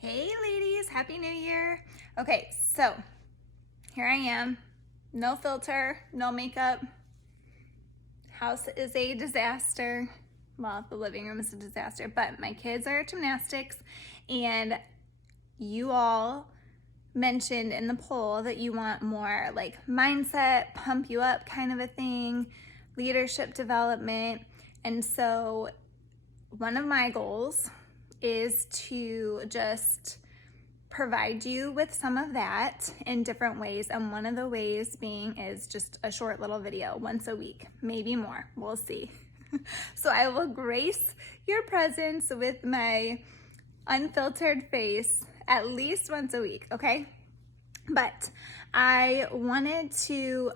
Hey ladies, Happy New Year. Okay, so here I am. No filter, no makeup. House is a disaster. Well, the living room is a disaster, but my kids are at gymnastics, and you all mentioned in the poll that you want more like mindset, pump you up kind of a thing, leadership development. And so one of my goals is to just provide you with some of that in different ways. And one of the ways being is just a short little video once a week, maybe more. We'll see. So I will grace your presence with my unfiltered face at least once a week, okay? But I wanted to,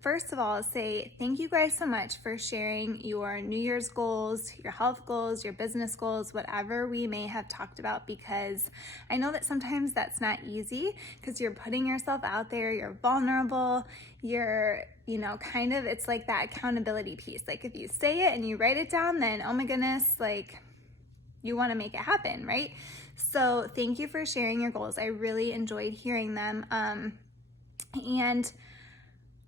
first of all, say thank you guys so much for sharing your New Year's goals, your health goals, your business goals, whatever we may have talked about, because I know that sometimes that's not easy because you're putting yourself out there, you're vulnerable, you're, kind of, it's like that accountability piece. Like if you say it and you write it down, then oh my goodness, like you want to make it happen, right? So thank you for sharing your goals. I really enjoyed hearing them. And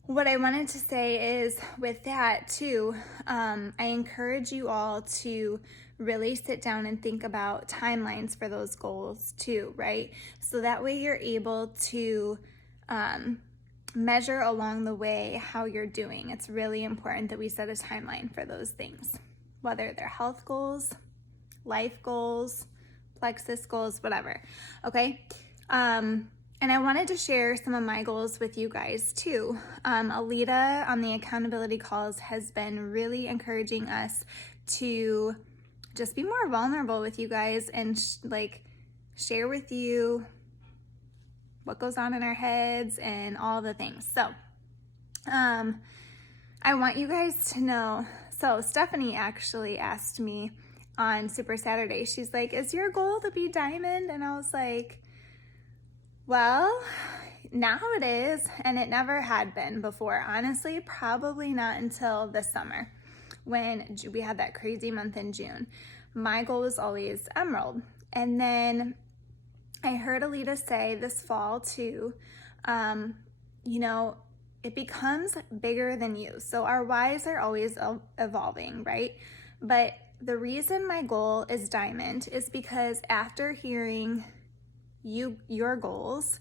what I wanted to say is with that too, I encourage you all to really sit down and think about timelines for those goals too, right? So that way you're able to measure along the way how you're doing. It's really important that we set a timeline for those things, whether they're health goals, life goals, plexus goals, whatever. Okay. And I wanted to share some of my goals with you guys too. Alita on the accountability calls has been really encouraging us to just be more vulnerable with you guys and share with you what goes on in our heads and all the things. So, I want you guys to know. So Stephanie actually asked me on Super Saturday, she's like, is your goal to be diamond? And I was like, well, now it is, and it never had been before. Honestly, probably not until this summer when we had that crazy month in June. My goal was always emerald. And then I heard Alita say this fall too, it becomes bigger than you. So our whys are always evolving, right? But the reason my goal is diamond is because after hearing your goals,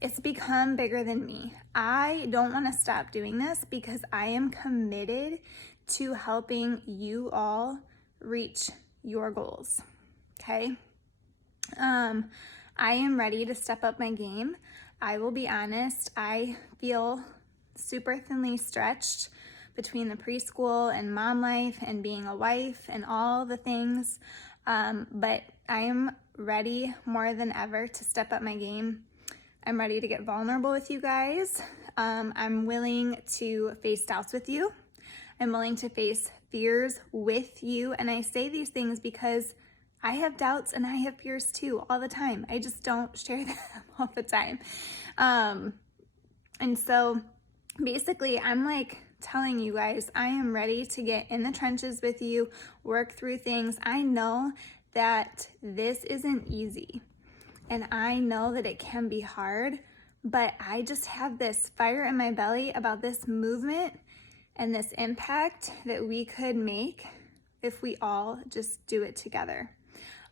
it's become bigger than me. I don't want to stop doing this because I am committed to helping you all reach your goals. Okay. I am ready to step up my game. I will be honest, I feel super thinly stretched between the preschool and mom life and being a wife and all the things. But I am ready more than ever to step up my game. I'm ready to get vulnerable with you guys. I'm willing to face doubts with you. I'm willing to face fears with you. And I say these things because I have doubts and I have fears too all the time. I just don't share them all the time. And so basically I'm like telling you guys, I am ready to get in the trenches with you, work through things. I know that this isn't easy and I know that it can be hard, but I just have this fire in my belly about this movement and this impact that we could make if we all just do it together.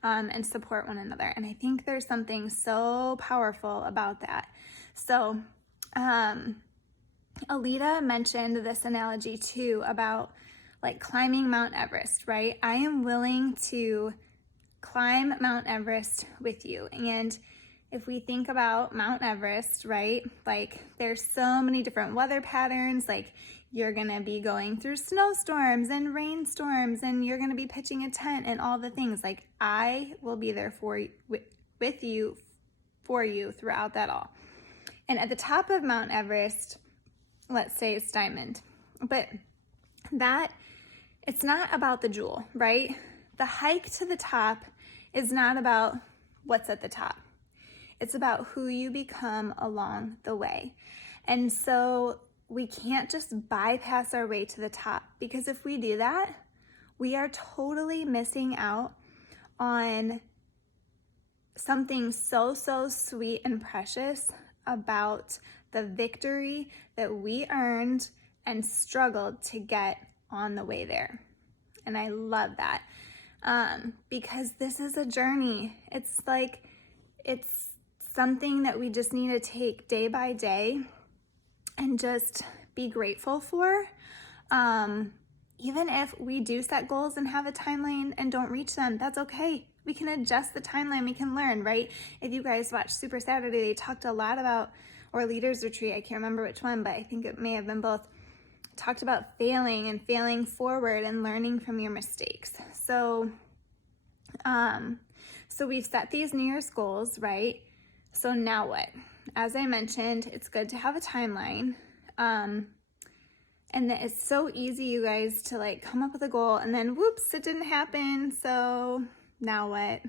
And support one another. And I think there's something so powerful about that. So, Alita mentioned this analogy too about like climbing Mount Everest, right? I am willing to climb Mount Everest with you. And if we think about Mount Everest, right, like there's so many different weather patterns, like you're gonna be going through snowstorms and rainstorms and you're gonna be pitching a tent and all the things. Like I will be there with you, for you throughout that all. And at the top of Mount Everest, let's say it's diamond, but that it's not about the jewel, right? The hike to the top is not about what's at the top. It's about who you become along the way. And so we can't just bypass our way to the top, because if we do that, we are totally missing out on something so, so sweet and precious about the victory that we earned and struggled to get on the way there. And I love that because this is a journey. It's something that we just need to take day by day and just be grateful for. Even if we do set goals and have a timeline and don't reach them, that's okay. We can adjust the timeline, we can learn, right? If you guys watched Super Saturday, they talked a lot about, or Leaders Retreat, I can't remember which one, but I think it may have been both, talked about failing and failing forward and learning from your mistakes. So we've set these New Year's goals, right? So now what? As I mentioned, it's good to have a timeline. And that it's so easy, you guys, to like come up with a goal and then whoops, it didn't happen. So now what?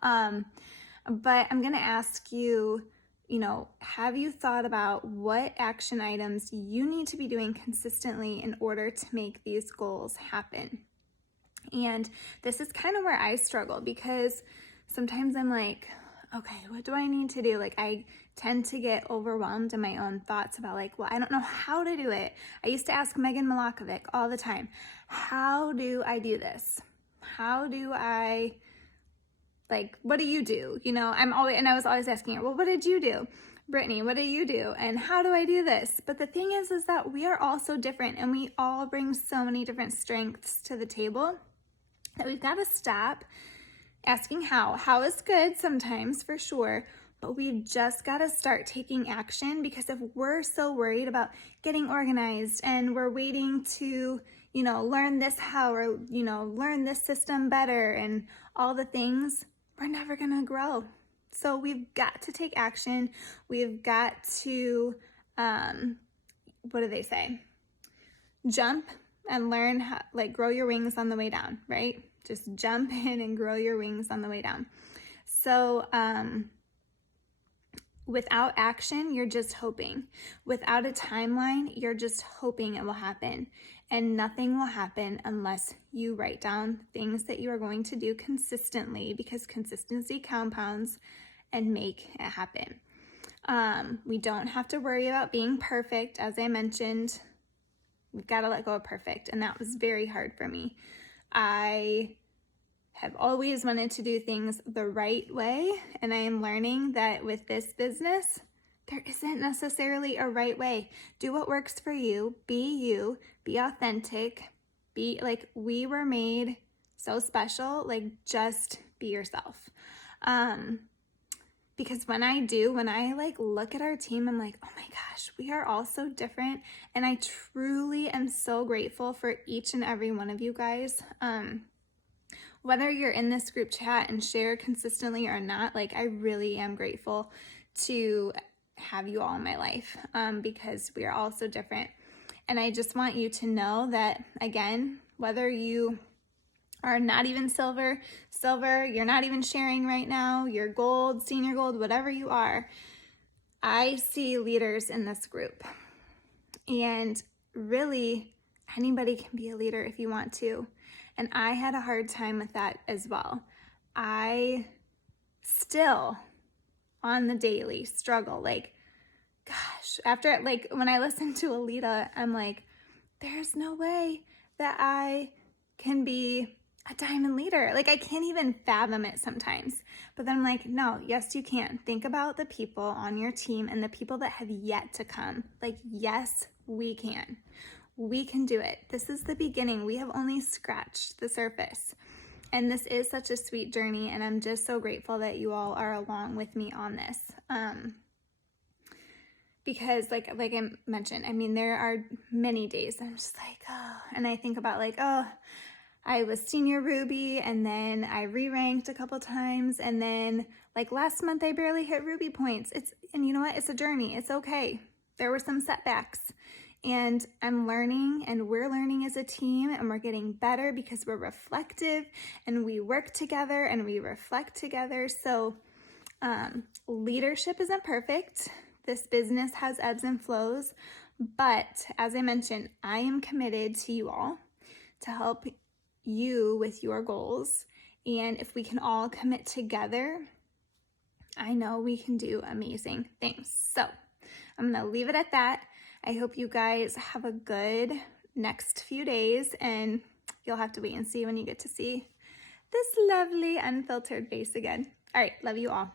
But I'm gonna ask you, have you thought about what action items you need to be doing consistently in order to make these goals happen? And this is kind of where I struggle because sometimes I'm like, okay, what do I need to do? Like I tend to get overwhelmed in my own thoughts about like, well, I don't know how to do it. I used to ask Megan Malakovic all the time, how do I do this? How do I, like, what do you do? I was always asking her, well, what did you do? Brittany, what do you do? And how do I do this? But the thing is that we are all so different and we all bring so many different strengths to the table that we've got to stop asking how. How is good sometimes for sure, but we've just got to start taking action because if we're so worried about getting organized and we're waiting to, learn this how or, learn this system better and all the things, we're never going to grow. So we've got to take action. We've got to, what do they say? Jump and learn how, grow your wings on the way down, right? Just jump in and grow your wings on the way down. So without action, you're just hoping. Without a timeline, you're just hoping it will happen. And nothing will happen unless you write down things that you are going to do consistently because consistency compounds and make it happen. We don't have to worry about being perfect. As I mentioned, we've got to let go of perfect. And that was very hard for me. I have always wanted to do things the right way. And I am learning that with this business, there isn't necessarily a right way. Do what works for you. Be authentic. We were made so special. Just be yourself. Because when I look at our team, I'm like, oh my gosh, we are all so different. And I truly am so grateful for each and every one of you guys. Whether you're in this group chat and share consistently or not, I really am grateful to have you all in my life because we are all so different. And I just want you to know that, again, whether you are not even silver, you're not even sharing right now, you're gold, senior gold, whatever you are, I see leaders in this group. And really, anybody can be a leader if you want to. And I had a hard time with that as well. I still, on the daily, struggle. After, when I listen to Alita, I'm like, there's no way that I can be a diamond leader. I can't even fathom it sometimes. But then I'm like, no, yes, you can. Think about the people on your team and the people that have yet to come. Yes, we can. We can do it. This is the beginning. We have only scratched the surface. And this is such a sweet journey. And I'm just so grateful that you all are along with me on this. Because like I mentioned, there are many days I'm just and I think about I was senior Ruby and then I re-ranked a couple times. And then last month I barely hit Ruby points. And you know what? It's a journey. It's okay. There were some setbacks. And I'm learning and we're learning as a team and we're getting better because we're reflective and we work together and we reflect together. So leadership isn't perfect. This business has ebbs and flows. But as I mentioned, I am committed to you all to help you with your goals. And if we can all commit together, I know we can do amazing things. So I'm gonna leave it at that. I hope you guys have a good next few days, and you'll have to wait and see when you get to see this lovely unfiltered face again. All right, love you all.